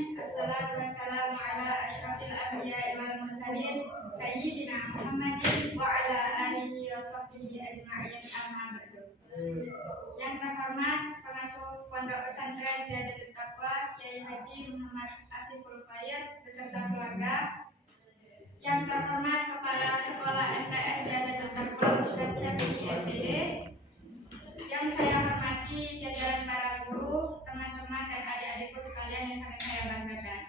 alamin. Assalatu wassalamu ala asyrafil anbiya'i wal mursalin sayyidina Muhammadin wa ala alihi wa sahbihi ajma'in, amma ba'du. Yang terhormat pengasuh Pondok Pesantren Ziyadatul Taqwa Kiai Haji Muhammad Afiful Fayyad beserta keluarga. Yang terhormat Kepala Sekolah MTS Ziyadatul Taqwa Ustaz Syafi'i MPD. Yang saya hormati jajaran para guru, teman-teman dan adik-adikku sekalian yang sangat saya banggakan.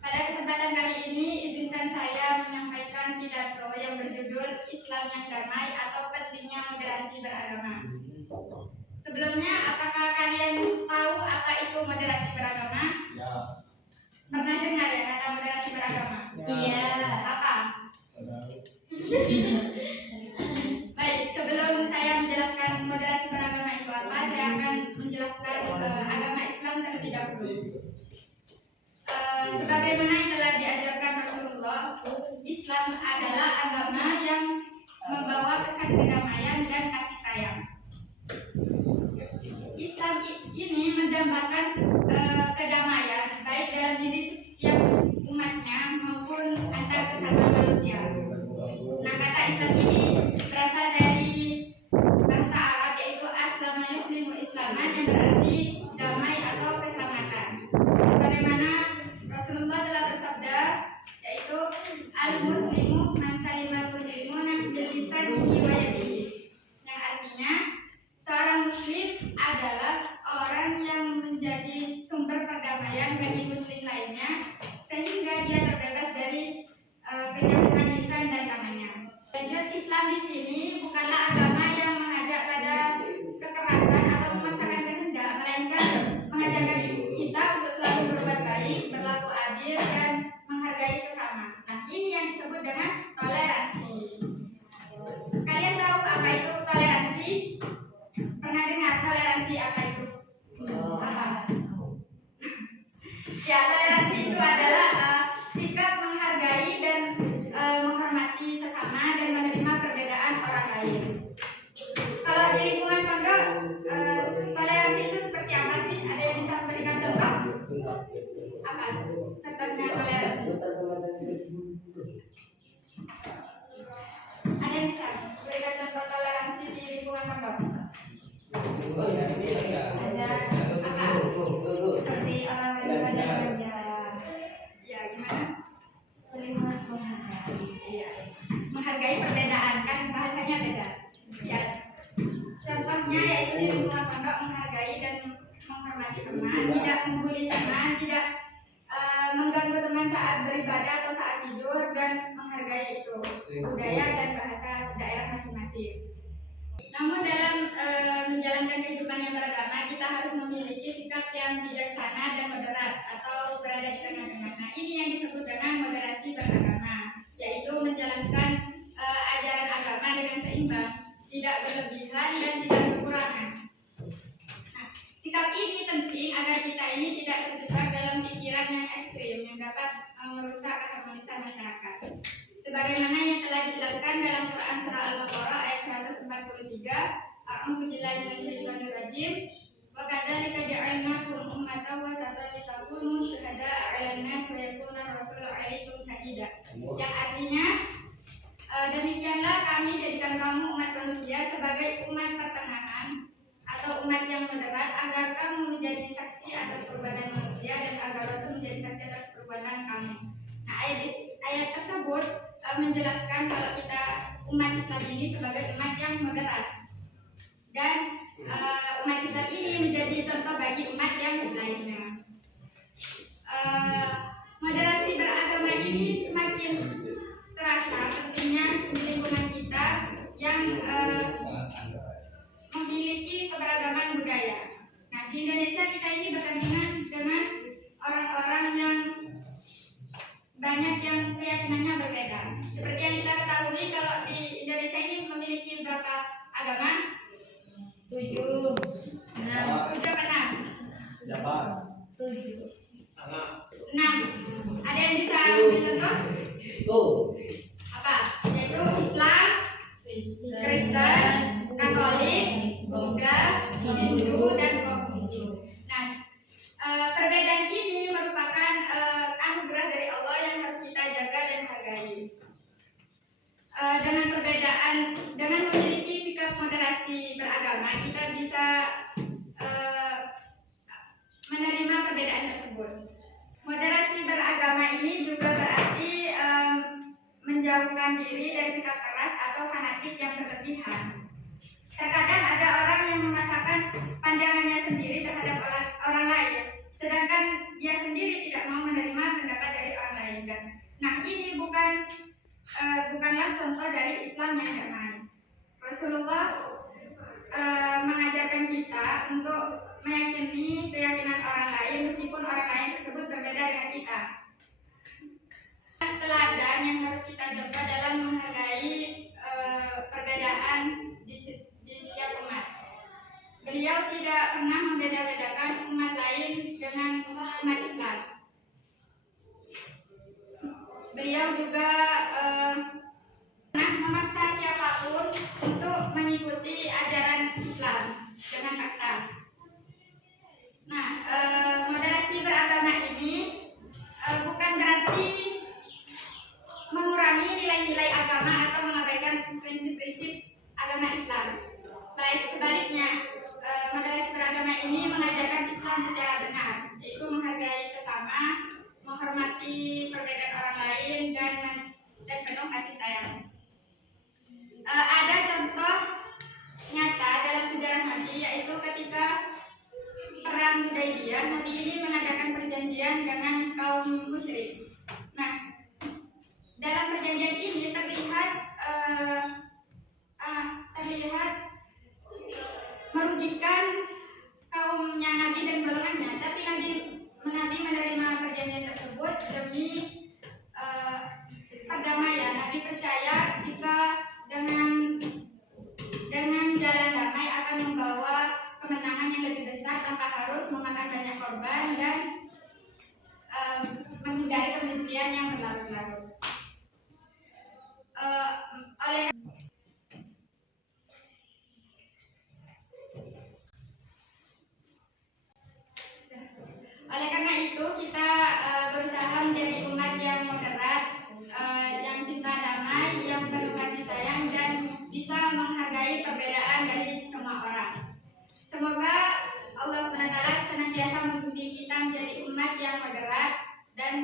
Pada kesempatan kali ini izinkan saya menyampaikan pidato yang berjudul Islam yang Damai atau Pentingnya Moderasi Beragama. Sebelumnya, apakah kalian tahu apa itu moderasi beragama? Ya. Pernah dengar ya kata moderasi beragama? Iya. Apa? Baik, sebelum saya menjelaskan moderasi beragama itu apa, saya akan menjelaskan agama Islam terlebih dahulu. Sebagaimana yang telah diajarkan Rasulullah, Islam adalah agama yang membawa pesan kedamaian dan kasih sayang. Islam ini mendambakan kedamaian baik dalam diri setiap umatnya maupun antar sesama manusia. Nah, kata Islam ini berasal dari bahasa Arab yaitu aslama yuslimu islaman yang berarti damai atau keselamatan. Sebagaimana Rasulullah telah bersabda yaitu al-muslimu man salimal muslimuna bil lisanihi wa yadihi. Yang artinya seorang muslim adalah orang yang menjadi sumber perdamaian bagi muslim lainnya sehingga dia terbebas dari kejahatan lisan dan tangannya. Lanjut, Islam di sini bukanlah agama yang mengajak pada kekerasan atau memaksakan kehendak, melainkan mengajarkan kita untuk selalu berbuat baik, berlaku adil dan menghargai sesama. Nah, ini yang disebut dengan toleransi. Kalian tahu apa itu toleransi? Pernah dengar toleransi apa itu? Apa? Ya, toleransi itu adalah sikap menghargai dan menghormati sesama dan menerima perbedaan orang lain. Kalau di lingkungan pondok, toleransi itu seperti apa sih? Ada yang bisa memberikan contoh? Apa? Contohnya toleransi? Ada yang bisa memberikan contoh toleransi di lingkungan pondok? Ada apa? Seperti orang yang bermanja. Ya, gimana? Menghargai perbedaan, kan bahasanya beda. Ya, contohnya yaitu di lingkungan pondok menghargai dan menghormati teman, tidak membuli teman, tidak mengganggu teman saat beribadah atau saat tidur, dan menghargai itu budaya dan bahasa daerah masing-masing. Namun dalam menjalankan kehidupan yang beragama, kita harus memiliki sikap yang bijaksana dan moderat atau berada di tengah-tengah. Nah, ini yang disebut dengan moderasi beragama, yaitu menjalankan ajaran agama dengan seimbang, tidak berlebihan dan tidak kekurangan. Nah, sikap ini penting agar kita ini tidak terjebak dalam pikiran yang ekstrim yang dapat merusak keharmonisan masyarakat. Sebagaimana yang telah dijelaskan dalam Quran Surah Al-Baqarah ayat 143, A'udzu billahi minasyaitonir rajim. Wa kadzalika ja'alnakum ummatan wasatan litakunu syuhada'a 'alan nas wa yakuna rasulu 'alaikum syahida. Yang artinya demikianlah kami jadikan kamu umat manusia sebagai umat pertengahan atau umat yang moderat agar kamu menjadi saksi atas perbuatan manusia dan agar Rasul menjadi saksi atas perbuatan kamu. Nah, ayat tersebut menjelaskan kalau kita umat Islam ini sebagai umat yang moderat, dan umat Islam ini menjadi contoh bagi umat yang lainnya. Moderasi beragama ini semakin terasa pentingnya di lingkungan kita yang memiliki keberagaman budaya. Nah, di Indonesia kita ini berdampingan dengan orang-orang yang banyak yang keyakinannya berbeda. Seperti yang kita ketahui, kalau di Indonesia ini memiliki berapa agama? 7. 6. 7 apa 6? 7. 6. Ada yang bisa memberi contoh? Apa? Yaitu Islam, Kristen, Katolik, Buddha, Hindu, dan Konghucu. Nah, perbedaan ini dengan memiliki sikap moderasi beragama kita bisa menerima perbedaan tersebut. Moderasi beragama ini juga berarti menjauhkan diri dari sikap keras atau fanatik yang berlebihan. Terkadang ada orang yang memaksakan pandangannya sendiri terhadap orang lain, sedangkan dia sendiri tidak mau menerima pendapat dari orang lain. Nah, ini bukanlah contoh dari Islam yang damai. Rasulullah mengajarkan kita untuk meyakini keyakinan orang lain meskipun orang lain tersebut berbeda dengan kita. Teladan yang harus kita coba dalam menghargai perbedaan di setiap umat. Beliau tidak pernah membeda-bedakan umat lain dengan umat Islam. Beliau juga pernah memaksa siapapun untuk mengikuti ajaran Islam dengan paksa. Nah, moderasi beragama ini bukan berarti mengurangi nilai-nilai agama atau mengabaikan prinsip-prinsip agama Islam. Baik sebaliknya, moderasi beragama ini mengajarkan Islam secara benar, yaitu menghargai sesama, menghormati perbedaan orang lain, dan penuh kasih sayang. Ada contoh nyata dalam sejarah Nabi, yaitu ketika perang Hudaybiyah, Nabi ini mengadakan perjanjian dengan kaum musyrik. Nah, dalam perjanjian ini terlihat merugikan kaumnya Nabi dan golongannya, tapi Nabi menerima perjanjian tersebut demi perdamaian. Nabi percaya jika dengan jalan damai akan membawa kemenangan yang lebih besar tanpa harus memakan banyak korban dan menghindari kebencian yang berlarut-larut. Oleh karena itu kita berusaha menjadi umat yang moderat, yang cinta damai, yang penuh kasih sayang, dan bisa menghargai perbedaan dari semua orang. Semoga Allah SWT senantiasa membimbing kita menjadi umat yang moderat dan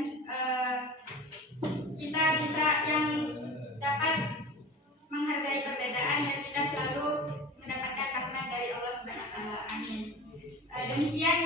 kita bisa yang dapat menghargai perbedaan dan kita selalu mendapatkan rahmat dari Allah SWT. Amin. Demikian